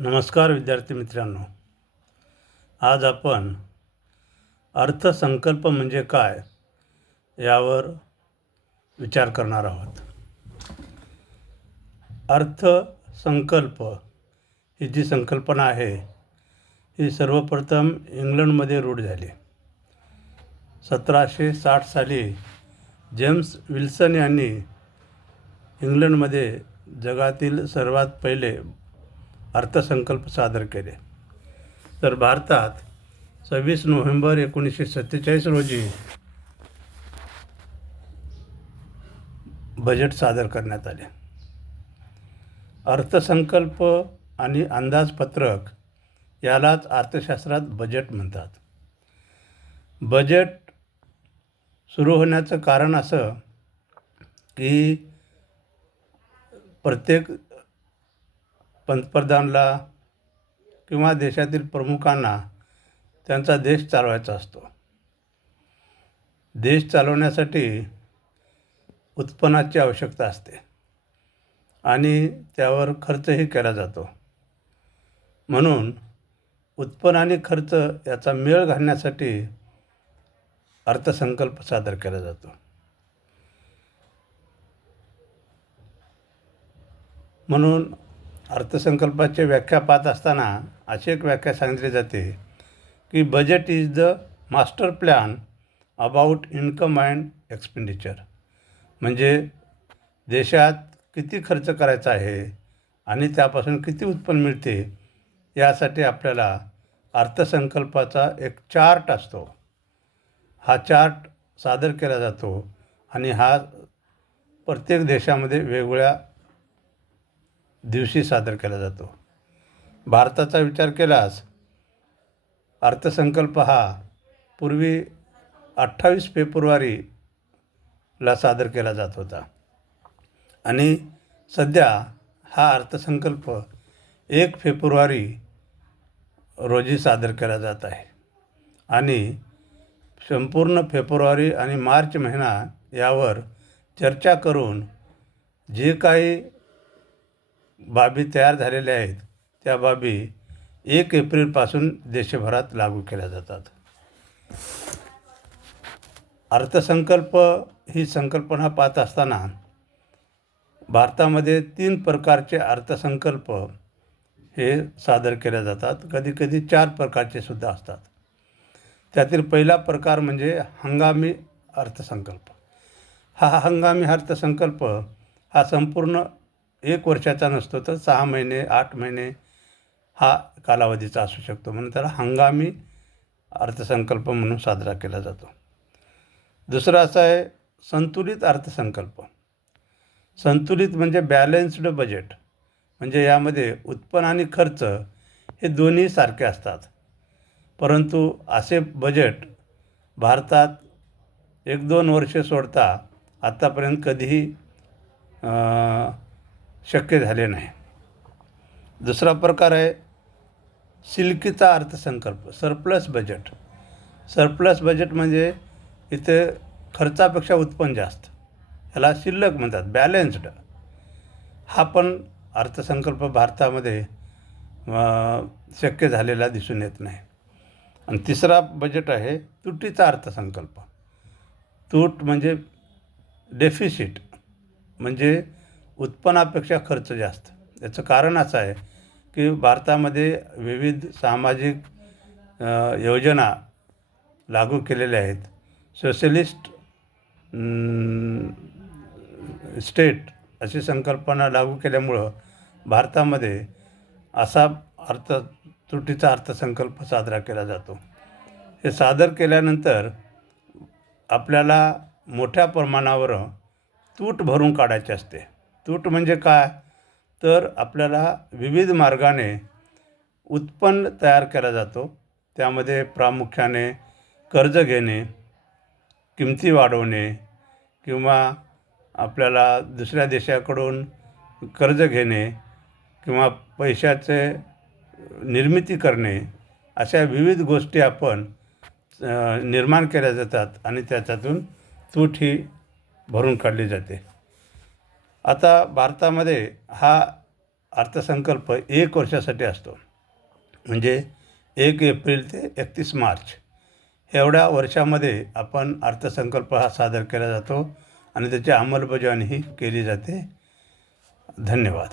नमस्कार विद्यार्थी मित्रांनो. आज आपण अर्थसंकल्प म्हणजे काय यावर विचार करणार आहोत. अर्थसंकल्प ही जी संकल्पना आहे ही सर्वप्रथम इंग्लंडमध्ये रूढ झाली. सतराशे साठ साली जेम्स विल्सन यांनी इंग्लंडमध्ये जगातील सर्वात पहिले अर्थसंकल्प सादर केले. तर भारतात सव्वीस नोव्हेंबर एकोणीसशे सत्तेचाळीस रोजी बजेट सादर करण्यात आले. अर्थसंकल्प आणि अंदाजपत्रक यालाच अर्थशास्त्रात बजेट म्हणतात. बजेट सुरू होण्याचं कारण असं की प्रत्येक पंतप्रधानला किंवा देशातील प्रमुखांना त्यांचा देश चालवायचा असतो. देश चालवण्यासाठी उत्पन्नाची आवश्यकता असते आणि त्यावर खर्चही केला जातो. म्हणून उत्पन्न आणि खर्च याचा मेळ घालण्यासाठी अर्थसंकल्प सादर केला जातो. म्हणून अर्थसंकल्पाची व्याख्या पाहत असताना अशी एक व्याख्या सांगितली जाते की budget is the master plan about income and expenditure म्हणजे देशात किती खर्च करायचा आहे आणि त्यापासून किती उत्पन्न मिळते यासाठी आपल्याला अर्थसंकल्पाचा एक चार्ट असतो. हा चार्ट सादर केला जातो आणि हा प्रत्येक देशामध्ये वेगवेगळ्या दिवशी सादर केला जातो. भारताचा विचार केलास अर्थसंकल्प हा पूर्वी अठ्ठावीस फेब्रुवारीला सादर केला जात होता. आणि सध्या हा अर्थसंकल्प एक फेब्रुवारी रोजी सादर केला जात आहे. आणि संपूर्ण फेब्रुवारी आणि मार्च महिना यावर चर्चा करून जे काही बाबी तयार झालेल्या आहेत त्या बाबी एक एप्रिलपासून देशभरात लागू केल्या जातात. अर्थसंकल्प ही संकल्पना पाहत असताना भारतामध्ये तीन प्रकारचे अर्थसंकल्प हे सादर केले जातात. कधीकधी चार प्रकारचे सुद्धा असतात. त्यातील पहिला प्रकार म्हणजे हंगामी अर्थसंकल्प. हा हंगामी अर्थसंकल्प हा संपूर्ण एक वर्षाचा नसतो तर सहा महिने आठ महिने हा कालावधीचा असू शकतो. म्हणून त्याला हंगामी अर्थसंकल्प म्हणून साजरा केला जातो. दुसरा असा आहे संतुलित अर्थसंकल्प. संतुलित म्हणजे बॅलन्स्ड बजेट म्हणजे यामध्ये उत्पन्न आणि खर्च हे दोन्ही सारखे असतात. परंतु असे बजेट भारतात एक दोन वर्षे सोडता आत्तापर्यंत कधीही शक्य झाले नाही. दुसरा प्रकार आहे सिल्कीचा अर्थसंकल्प सरप्लस बजेट सरप्लस बजेट म्हणजे इथे खर्चापेक्षा उत्पन्न जास्त. याला शिल्लक म्हणतात बॅलेन्स्ड हा पण अर्थसंकल्प भारतामध्ये शक्य झालेला दिसून येत नाही. आणि तिसरा बजेट आहे तुटीचा अर्थसंकल्प. तूट म्हणजे डेफिसिट म्हणजे उत्पन्नापेक्षा खर्च जास्त. याचं कारण असं आहे की भारतामध्ये विविध सामाजिक योजना लागू केलेल्या आहेत. सोशलिस्ट स्टेट अशी संकल्पना लागू केल्यामुळं भारतामध्ये असा अर्थ त्रुटीचा अर्थसंकल्प साजरा केला जातो. हे सादर केल्यानंतर आपल्याला मोठ्या प्रमाणावर तूट भरून काढायची असते. तूट म्हणजे काय? तर आपल्याला विविध मार्गाने उत्पन्न तयार केला जातो. त्यामध्ये प्रामुख्याने कर्ज घेणे किमती वाढवणे किंवा आपल्याला दुसऱ्या देशाकडून कर्ज घेणे किंवा पैशाचे निर्मिती करणे अशा विविध गोष्टी आपण निर्माण केल्या जातात आणि त्याच्यातून तूट ही भरून काढली जाते. आता भारतामध्ये हा अर्थसंकल्प एक वर्षासाठी असतो. म्हणजे एक एप्रिल ते एकतीस मार्च. एवढ्या वर्षामध्ये आपण अर्थसंकल्प हा सादर केला जातो आणि त्याची अंमलबजावणीही केली जाते. धन्यवाद.